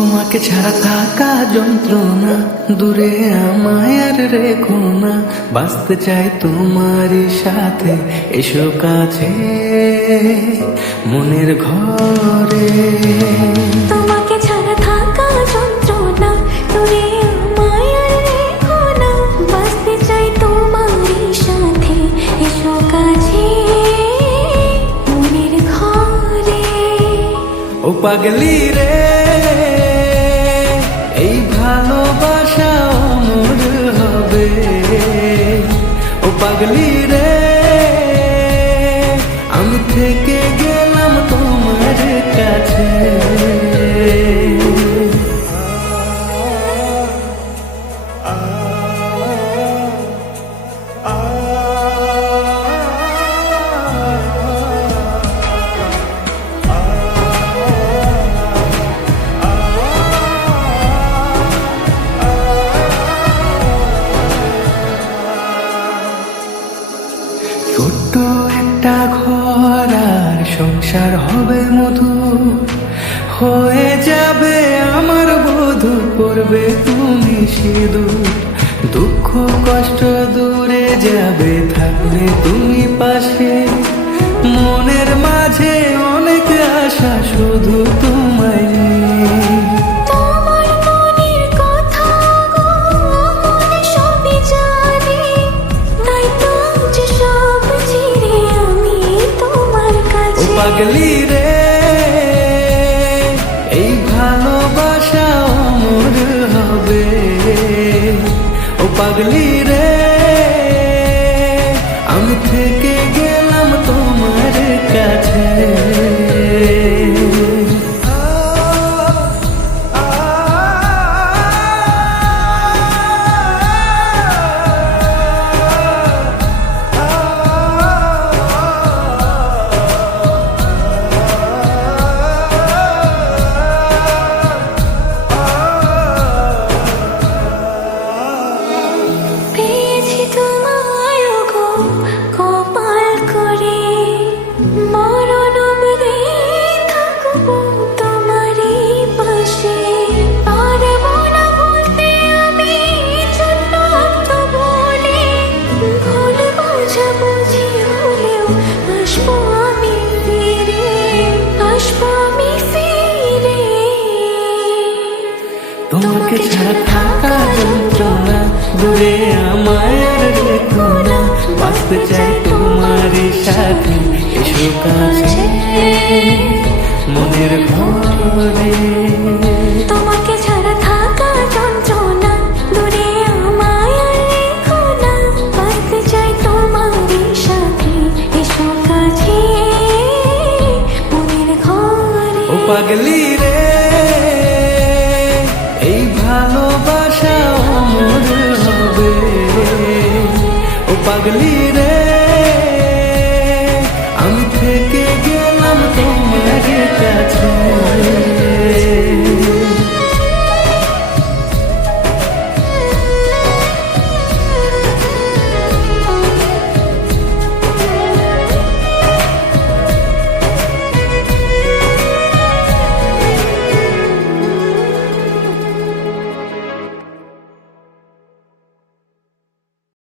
তোমাকে ছাড়া থাকা যন্ত্রণা, দূরে আমায় আর রেখো না। বাঁচতে চাই তোমারই সাথে, এসো কাছে মনের ঘরে। তোমাকে ছাড়া থাকা যন্ত্রণা, দূরে আমায় আর রেখো না। বাঁচতে চাই তোমারই সাথে, এসো কাছে মনের ঘরে। ও পাগলি রে, এই ভালোবাসা অমর হবে। ও পাগলি রে, আমি থেকে গেলাম তোমার কাছে। ছোট্ট একটা ঘর আর সংসার হবে মধুর, হয়ে যাবে আমার বধূ, পড়বে তুমি সিঁদুর। দুঃখ কষ্ট দূরে যাবে থাকলে তুমি পাশে, মনের মাঝে অনেক আশা শুধু তোমায় নিয়ে। তোমার মনের কথা গো মনে সবই জানি, তাই তো যে সব ছেড়ে আমি তোমার ও কাছে। পাগলি রে, এই ভালোবাসা অমর হবে। ও পাগলি রে, আমি থেকে গেলাম তোমার কাছে। পেয়েছি তোমায় গো কপাল করে, মরণ অবধি থাকবো তোমারই পাশে। পারবো না বলতে আমি ছোট্ট একটা বলে, ভুল বোঝাবুঝি হলেও আসবো আমি ফিরে, আসবো আমি ফিরে। তোমাকে ছাড়া থাকা যন্ত্রণা, দূরে আমায় আর রেখো না। বাঁচতে চাই তোমারই সাথে, এসো কাছে মনের ঘরে। তোমাকে ছাড়া থাকা যন্ত্রণা, দূরে আমায় আর রেখো না। বাঁচতে চাই তোমারই সাথে, এসো কাছে মনের ঘরে। ও পাগলি রে, এই ভালোবাসা অমর হবে। ও পাগলি